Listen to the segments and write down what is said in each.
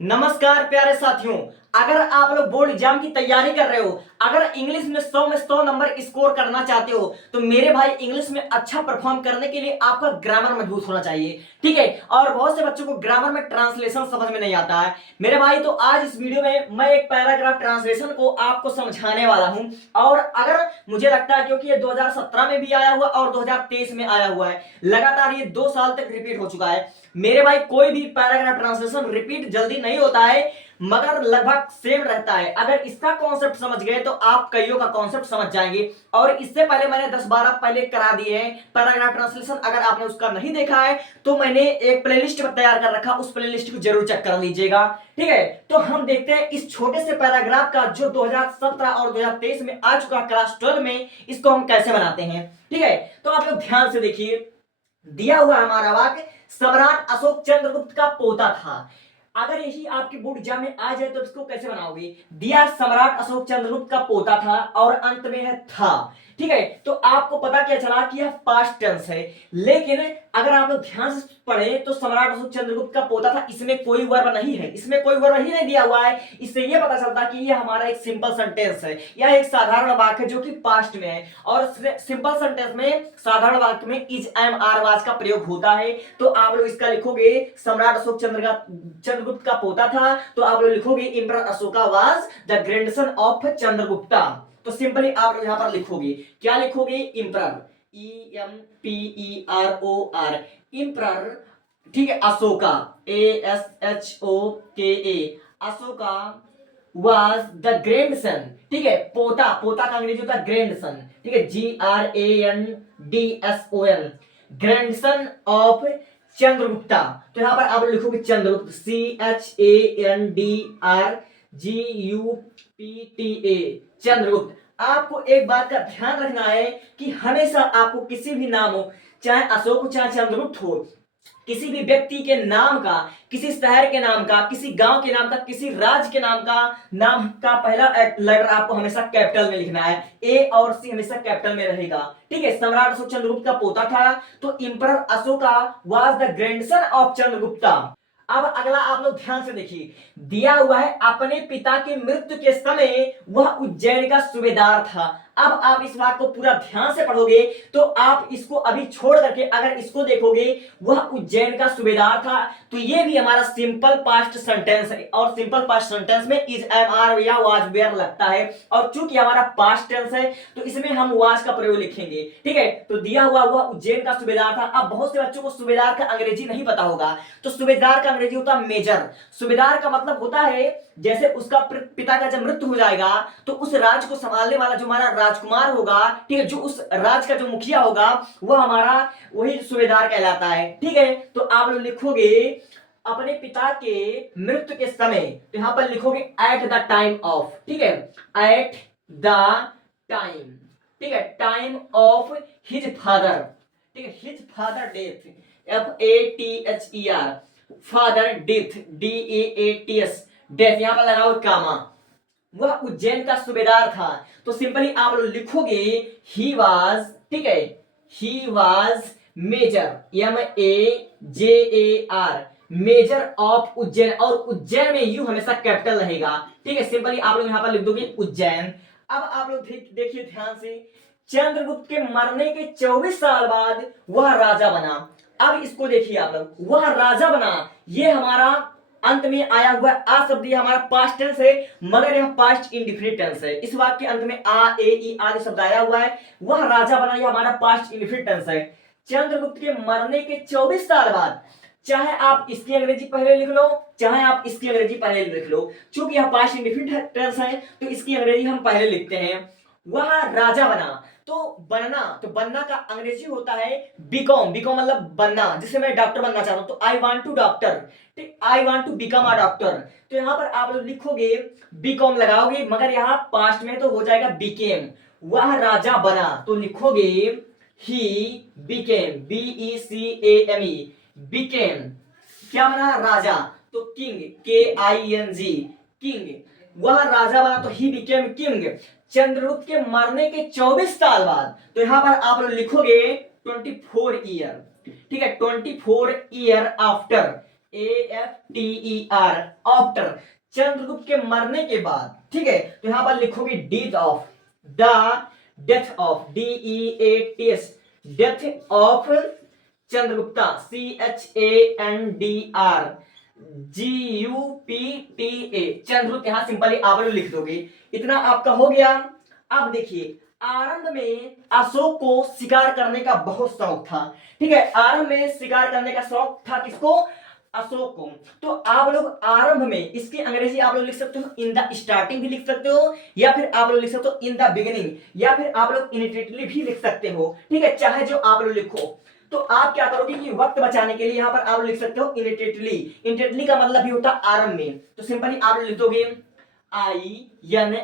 नमस्कार प्यारे साथियों। अगर आप लोग बोर्ड एग्जाम की तैयारी कर रहे हो, अगर इंग्लिश में 100 में 100 नंबर स्कोर करना चाहते हो, तो मेरे भाई इंग्लिश में अच्छा परफॉर्म करने के लिए आपका ग्रामर मजबूत होना चाहिए। ठीक है। और बहुत से बच्चों को ग्रामर में ट्रांसलेशन समझ में नहीं आता है मेरे भाई। तो आज इस वीडियो में मैं एक पैराग्राफ ट्रांसलेशन को आपको समझाने वाला हूं। और अगर मुझे लगता है क्योंकि ये 2017 में भी आया हुआ और 2023 में आया हुआ है, लगातार ये 2 साल तक रिपीट हो चुका है मेरे भाई। कोई भी पैराग्राफ ट्रांसलेशन रिपीट जल्दी नहीं होता है, मगर लगभग सेम रहता है। अगर इसका कॉन्सेप्ट समझ गए तो आप कईयों का कॉन्सेप्ट समझ जाएंगे। और इससे पहले मैंने 10-12 पहले करा दिए हैं पैराग्राफ ट्रांसलेशन। अगर आपने उसका नहीं देखा है तो मैंने एक प्लेलिस्ट तैयार कर रखा, उस प्लेलिस्ट को जरूर चेक कर लीजिएगा। ठीक है। तो हम देखते हैं इस छोटे से पैराग्राफ का जो 2017 और 2023 में आ चुका क्लास 12 में, इसको हम कैसे बनाते हैं। ठीक है। तो आप लोग ध्यान से देखिए, दिया हुआ हमारा वाक्य सम्राट अशोक चंद्रगुप्त का पोता था। अगर यही आपके बोर्ड एग्जाम में आ जाए तो इसको कैसे बनाओगे। दिया सम्राट अशोक चंद्रगुप्त का पोता था और अंत में है था। ठीक है। तो आपको पता क्या चला कि यह पास्ट टेंस है, लेकिन अगर आप लोग ध्यान से पढ़े तो सम्राट अशोक चंद्रगुप्त का पोता था, इसमें कोई वर्ब नहीं है, इसमें कोई वर्ब ही नहीं दिया हुआ है। इससे यह पता चलता कि यह हमारा एक सिंपल सेंटेंस है, यह एक साधारण वाक्य है जो कि पास्ट में है। और सिंपल सेंटेंस में, साधारण वाक्य में इज एम आर वाज का प्रयोग होता है। तो आप लोग इसका लिखोगे सम्राट अशोक चंद्रगुप्त का पोता था, तो आप लोग लिखोगे emperor Ashoka was the grandson of Chandragupta. तो सिंपली आप लोग यहां पर लिखोगे, क्या लिखोगे, इम्परर, EMPEROR, इम्परर। ठीक है। Ashoka, ASHOKA, Ashoka was the grandson. ठीक है। पोता, पोता का अंग्रेजी होता है ग्रैंडसन। ठीक है। GRANDSON, grandson of Chandragupta. तो यहां पर आप लिखोगे चंद्रगुप्त, CHANDRGUPTA, चंद्रगुप्त। आपको एक बात का ध्यान रखना है कि हमेशा आपको किसी भी नाम हो, चाहे अशोक हो चाहे चंद्रगुप्त हो, किसी भी व्यक्ति के नाम का, किसी शहर के नाम का, किसी गांव के नाम का, किसी राज्य के नाम का पहला लेटर आपको हमेशा कैपिटल में लिखना है। ए और सी हमेशा कैपिटल में रहेगा। ठीक है। सम्राट अशोक चंद्रगुप्त का पोता था, तो emperor Ashoka was the grandson of Chandragupta. अब अगला आप लोग ध्यान से देखिए, दिया हुआ है अपने पिता की मृत्यु के समय वह उज्जैन का सूबेदार था। अब आप इस बात को पूरा ध्यान से पढ़ोगे तो आप इसको अभी छोड़ करके अगर इसको देखोगे, वह उज्जैन का सूबेदार था, तो ये भी हमारा सिंपल पास्ट सेंटेंस है। और सिंपल पास्ट सेंटेंस में इज एम आर या वाज वेयर लगता है, और चूंकि हमारा पास्ट टेंस है तो इसमें हम वाज का प्रयोग लिखेंगे। ठीक है। तो दिया हुआ वह उज्जैन का सूबेदार था। अब बहुत से बच्चों को सूबेदार का अंग्रेजी नहीं पता होगा, तो सूबेदार का अंग्रेजी होता है मेजर। सूबेदार का मतलब होता है जैसे उसका पिता का जब मृत्यु हो जाएगा तो उस राज्य को संभालने वाला जो हमारा राजकुमार होगा, ठीक है, जो उस राज्य का जो मुखिया होगा, वह हमारा वही सूबेदार कहलाता है। ठीक है। तो आप लोग लिखोगे अपने पिता के मृत्यु के समय, तो यहां पर लिखोगे एट द टाइम ऑफ। ठीक है। एट द टाइम, ठीक है, टाइम ऑफ हिज फादर। ठीक है। His father death, FATHER, father death, DEATS, death, यहां पर लगाओ कामा। वह उज्जैन का सूबेदार था, तो सिंपली आप लोग लिखोगे ही वाज। ठीक है। He was major, MAJAR, major of Ujjain, और उज्जैन में यू हमेशा कैपिटल रहेगा। ठीक है। सिंपली आप लोग यहां पर लिख दोगे उज्जैन। अब आप लोग देखिए ध्यान से, चंद्रगुप्त के मरने के 24 साल बाद वह राजा बना। अब इसको देखिए आप लोग, वह राजा बना, ये हमारा अंत में आया हुआ आ शब्द, ये हमारा पास्ट टेंस है, मगर यह पास्ट इंडिफिनिट टेंस है। इस वाक्य के अंत में आ ए ई आदि शब्द आया हुआ है। वह राजा बना, यह हमारा पास्ट इंडिफिनिट टेंस है। चंद्रगुप्त के मरने के 24 साल बाद, चाहे आप इसकी अंग्रेजी पहले लिख लो, चाहे आप इसकी अंग्रेजी पहले लिख लो, चूंकि यह पास्ट इंडिफिनिट टेंस है तो इसकी अंग्रेजी हम पहले लिखते हैं। वह राजा बना, तो बनना, तो बनना का अंग्रेजी होता है बिकॉम। बिकॉम मतलब बनना, जिसे मैं डॉक्टर बनना चाहता हूं, तो I want to doctor, I want to become a doctor. तो यहां पर आप लोग लिखोगे बिकॉम लगाओगे, मगर यहां पास्ट में तो हो जाएगा बिकेम। वह राजा बना, तो लिखोगे ही बिकेम, BECAME, बिकेम, क्या बना, राजा, तो किंग, KING, किंग। वह राजा बना, तो ही बिकेम किंग चंद्रगुप्त के मरने के 24 साल बाद। तो यहां पर आप लोग लिखोगे 24 ईयर। ठीक है। 24 year after AFTER, after, Chandragupta के मरने के बाद, ठीक है। तो यहां पर लिखोगे death of, the death of, DEATH, death of Chandragupta, CHANDR Chandragupta, यहां सिंपली आप लोग लिख दोगे। इतना आपका हो गया। अब देखिए, आरंभ में अशोक को शिकार करने का बहुत शौक था, ठीक है। आरंभ में शिकार करने का शौक था किसको? अशोक को। तो आप लोग आरंभ में, इसकी अंग्रेजी आप लोग लिख सकते हो इन द स्टार्टिंग भी लिख सकते हो, या फिर आप लोग लिख सकते हो इन द बिगिनिंग, या फिर आप लोग इनिशियली भी लिख सकते हो, ठीक है। चाहे जो आप लोग लिखो। तो आप क्या करोगे कि वक्त बचाने के लिए यहां पर आप लोग लिख सकते हो इनिशियली। इनिशियली का मतलब भी होता है आरंभ में। तो सिंपली आप लोग लिख दोगे INITIATLY,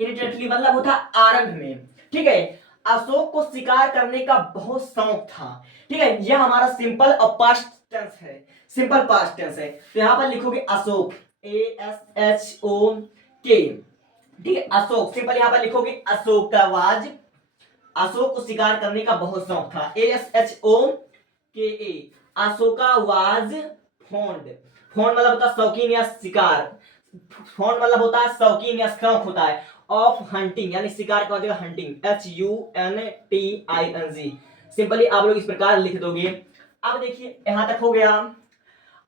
इनिशियली मतलब होता है आरंभ में, ठीक है। अशोक को शिकार करने का बहुत शौक था, ठीक है। यह हमारा सिंपल और पास्ट टेंस है, सिंपल पास्ट टेंस है। तो यहां पर लिखोगे अशोक, ASHOK, ठीक है। अशोक, सिंपल यहां पर लिखोगे अशोक का वाज, अशोक को शिकार करने का बहुत शौक था, ASHOKA, Ashoka was fond, fond मतलब होता है शौकीन या शिकार, फॉन्ड मतलब होता है शौकीन या शौक होता है, ऑफ हंटिंग, यानी शिकार का मतलब हंटिंग, HUNTING। सिंपली आप लोग इस प्रकार लिख दोगे। अब देखिए यहां तक हो गया।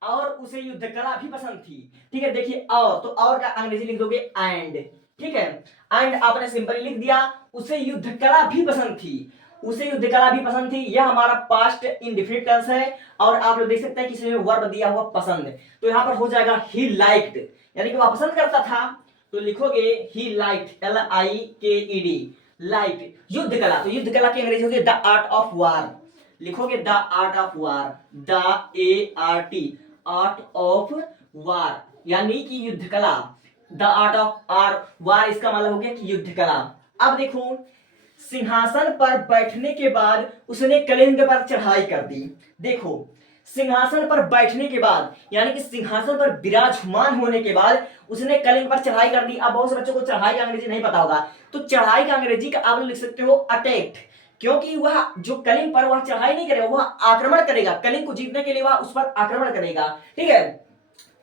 और उसे युद्ध कला भी पसंद थी, ठीक है। देखिए और, तो और का अंग्रेजी लिख दोगे एंड, ठीक है। एंड आपने सिंपली लिख दिया। उसे युद्ध कला भी पसंद थी, उसे युद्ध कला भी पसंद थी, यह हमारा पास्ट इंडेफिनिट टेंस है। और आप लोग देख सकते हैं कि इसमें वर्ब दिया हुआ पसंद, तो यहां पर हो जाएगा ही लाइक्ड, यानी कि वह पसंद करता था। तो लिखोगे ही लाइक्ड, LIKED, लाइक्ड, युद्ध कला। तो युद्ध कला की अंग्रेजी होगी द आर्ट ऑफ वार, लिखोगे the art of war, the ART, art of war, यानी कि युद्ध कला। द आर्ट ऑफ आर वार, इसका मतलब हो गया कि युद्ध कला। अब देखो, सिंहासन पर बैठने के बाद उसने कलिंग पर चढ़ाई कर दी। देखो, सिंहासन पर बैठने के बाद, यानी कि सिंहासन पर विराजमान होने के बाद उसने कलिंग पर चढ़ाई कर दी। अब बहुत से बच्चों को चढ़ाई का अंग्रेजी नहीं पता होगा, तो चढ़ाई का अंग्रेजी का आप लिख सकते हो अटैक्ड, क्योंकि वह जो कलिंग पर वह चढ़ाई नहीं करेगा, वह आक्रमण करेगा। कलिंग को जीतने के लिए वह उस पर आक्रमण करेगा, ठीक है।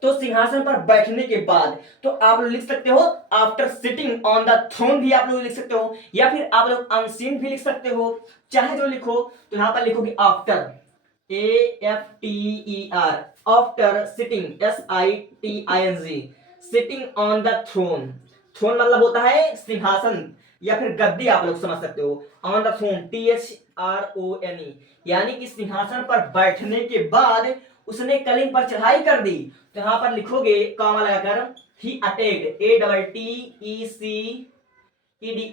तो सिंहासन पर बैठने के बाद, तो आप लोग लिख सकते हो after sitting on the throne भी आप लोग लिख सकते हो, या फिर आप लोग अनसीन भी लिख सकते हो, चाहे जो लिखो। तो यहां पर लिखोगे after, AFTER, after sitting, SITING, sitting on the throne. Throne मतलब होता है सिंहासन या फिर गद्दी, आप लोग समझ सकते हो। ऑन द थ्रोन, THRONE, यानी कि सिंहासन पर बैठने के बाद उसने कलिंग पर चढ़ाई कर दी। तो यहां पर लिखोगे कॉमा लगाकर ही अटैक्ड, ATTECED,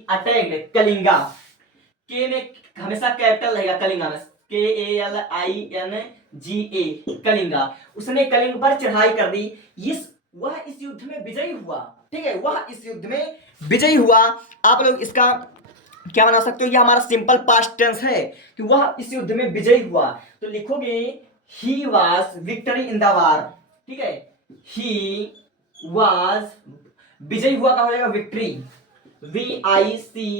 अटैक्ड कलिंगा। के में हमेशा कैपिटल रहेगा कलिंगा में, KALINGA, कलिंगा। उसने कलिंग पर चढ़ाई कर दी। वह इस युद्ध में विजयी हुआ, ठीक है। वह इस युद्ध में विजयी हुआ। आप लोग इसका क्या बना सकते हो, यह हमारा सिंपल पास्ट टेंस है कि वह इस युद्ध में विजयी हुआ। तो लिखोगे he was victory in the war, ठीक है। ही वाज, विजयी हुआ का हो जाएगा विक्ट्री, VICTORY,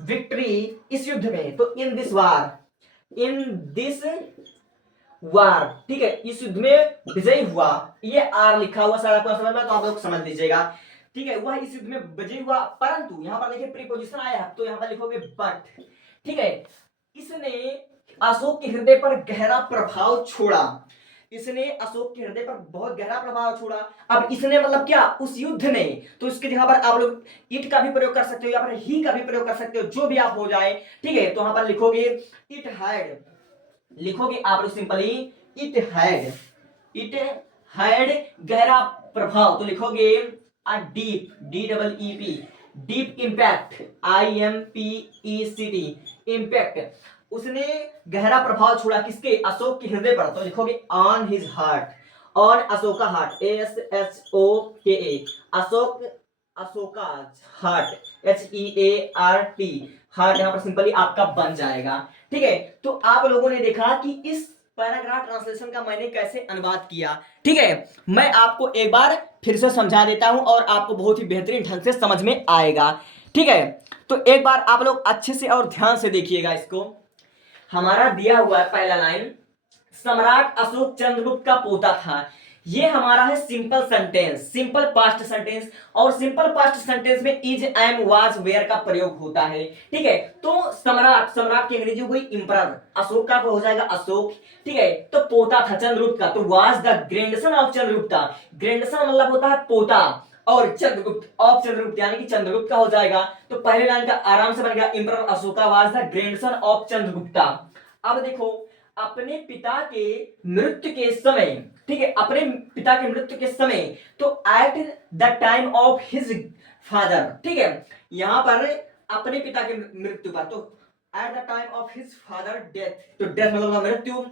विक्ट्री इस युद्ध में। तो in this war, in this वार, ठीक है, इस युद्ध में विजयी हुआ। ये आर लिखा हुआ सारा आपको समझ में, तो आप लोग समझ लीजिएगा, ठीक है। वह इस युद्ध में विजयी हुआ, परंतु यहां पर देखिए प्रीपोजिशन आया, तो यहां पर लिखोगे बट, ठीक है। इसने अशोक के हृदय पर गहरा प्रभाव छोड़ा, इसने अशोक के हृदय पर बहुत गहरा प्रभाव छोड़ा। अब इसने मतलब क्या, उस युद्ध ने। तो इसके जगह पर आप लोग इट का भी प्रयोग कर सकते हो, या फिर ही का भी प्रयोग कर सकते हो, जो भी आप हो जाए, ठीक है। तो यहां पर लिखोगे इट हैड, लिखोगे आप लोग simply it had, it had गहरा प्रभाव। तो लिखोगे a deep, DEEP, deep impact, IMPECT, impact. उसने गहरा प्रभाव छोड़ा किसके, अशोक के हृदय पर। तो लिखोगे on his heart, on Ashoka heart, ASHOKA, Ashok, Ashoka heart, HEART, heart यहां पर सिंपली आपका बन जाएगा, ठीक है। तो आप लोगों ने देखा कि इस पैराग्राफ ट्रांसलेशन का मैंने कैसे अनुवाद किया, ठीक है। मैं आपको एक बार फिर से समझा देता हूं और आपको बहुत ही बेहतरीन ढंग से समझ में आएगा, ठीक है। तो एक बार आप लोग अच्छे से और ध्यान से देखिएगा इसको। हमारा दिया हुआ है पहला लाइन, सम्राट अशोक चंद्रगुप्त का पोता था। ये हमारा है simple sentence, simple past sentence. और सिंपल पास्ट सेंटेंस में इज, एम, वाज, वेयर का प्रयोग होता है। ठीक है, तो सम्राट, सम्राट की अंग्रेजी हुई इंपरर, अशोक का हो जाएगा अशोक। ठीक है, तो पोता था चंद्रगुप्त का, तो was the grandson of Chandragupta. Grandson मतलब होता है पोता, और चंद्रगुप्त ऑफ चंद्रगुप्त यानी कि चंद्रगुप्त का हो जाएगा। तो पहले लाइन का आराम से बन गया, emperor Ashoka was the grandson of Chandragupta. अब देखो, अपने पिता के मृत्यु के समय, ठीक है, अपने पिता के मृत्यु के समय, तो at the time of his father, ठीक है, यहां पर अपने पिता के मृत्यु पर, तो at the time of his father death, तो डेथ मतलब मृत्यु,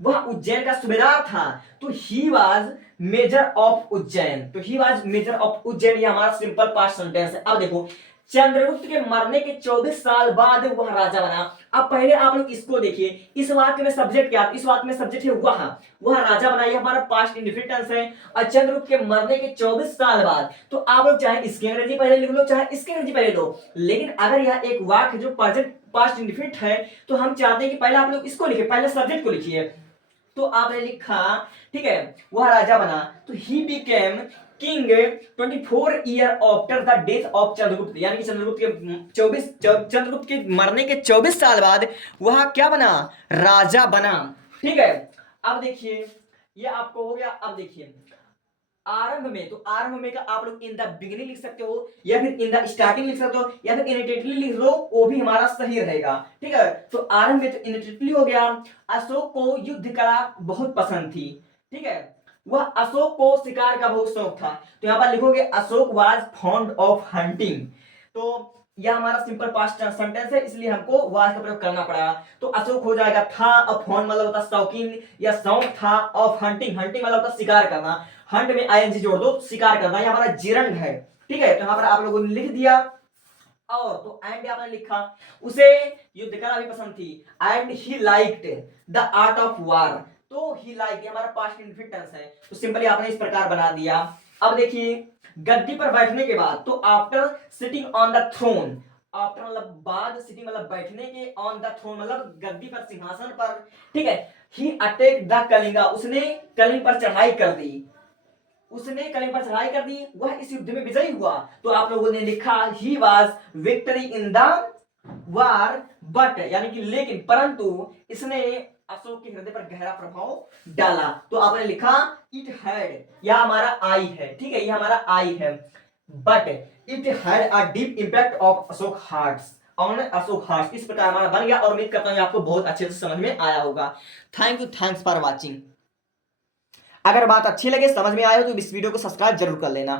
वह उज्जैन का सूबेदार था, तो he was major of Ujjain, तो he was major of Ujjain. ये हमारा सिंपल पास्ट सेंटेंस है। अब देखो, चंद्रगुप्त के मरने के 24 साल बाद वह राजा बना। अब पहले आप लोग इसको देखिए, इस वाक्य में सब्जेक्ट क्या है? इस वाक्य में सब्जेक्ट है वह राजा बना, ये हमारा पास्ट इंडेफिनिट टेंस है। और चंद्रगुप्त के मरने के 24 साल बाद, तो आप लोग चाहे इसकी अंग्रेजी पहले लिख लो, चाहे इसकी अंग्रेजी पहले लो, लेकिन अगर यह एक वाक्य जो प्रेजेंट पास्ट इंडेफिनिट है, तो हम चाहते हैं कि पहले आप लोग इसको लिखिए, पहले सब्जेक्ट को लिखिए। तो आपने लिखा, ठीक है, वह राजा बना, तो he became king 24 year after the death of Chandragupta, यानी कि चंद्रगुप्त के मरने के 24 साल बाद वह क्या बना? राजा बना। ठीक है, अब देखिए, ये आपको हो गया। अब देखिए आरंभ में, तो आरंभ में का आप लोग इन द बिगिनिंग लिख सकते हो, या फिर इन द स्टार्टिंग लिख सकते हो, या फिर इनिशियली लिख लो, वो भी हमारा सही रहेगा। ठीक है, तो आरंभ में तो इनिशियली हो गया। अशोक को युद्ध कला बहुत पसंद थी। ठीक है, वह अशोक को शिकार का बहुत शौक था, तो यहां पर लिखोगे Ashok was fond of hunting. तो यह हमारा सिंपल पास्ट सेंटेंस है, इसलिए हमको वाज का प्रयोग करना पड़ा। तो अशोक हो जाएगा था, और फॉन्ड मतलब होता शौकीन या शौक था, ऑफ हंटिंग, हंटिंग मतलब होता शिकार करना, हंट में आईएनजी जोड़ दो, शिकार करना, ये हमारा जिरंग है। ठीक है, तो यहां पर आप लोगों ने लिख दिया। और तो एंड आपने लिखा, उसे युद्ध कला भी पसंद थी, and he liked the art of war, तो ही लाइक हमारा पास्ट इंडेफिनिट टेंस है, तो सिंपली आपने इस प्रकार बना दिया। अब देखिए, गद्दी पर बैठने के बाद, तो after sitting on the throne, after मतलब बाद, सिटिंग मतलब बैठने के, ऑन द थ्रोन मतलब गद्दी पर, सिंहासन पर। ठीक है, ही अटैक द कलिंगा, उसने कलिंग पर चढ़ाई कर दी, उसने कलिंग पर चढ़ाई कर दी, वह इस युद्ध में विजयी हुआ। तो आप लोगों ने लिखा he was victory in the war, but यानी कि लेकिन, परंतु इसने अशोक के हृदय पर गहरा प्रभाव डाला। तो आपने लिखा इट हैड, या हमारा आई है। ठीक है, ये हमारा आई है, but it had a deep impact of Ashok hearts, on Ashok hearts. इस प्रकार हमारा बन गया, और उम्मीद करता हूं आपको बहुत अच्छे से समझ में आया होगा। Thank you, thanks for watching. अगर बात अच्छी लगे, समझ में आए हो, तो इस वीडियो को सब्सक्राइब जरूर कर लेना।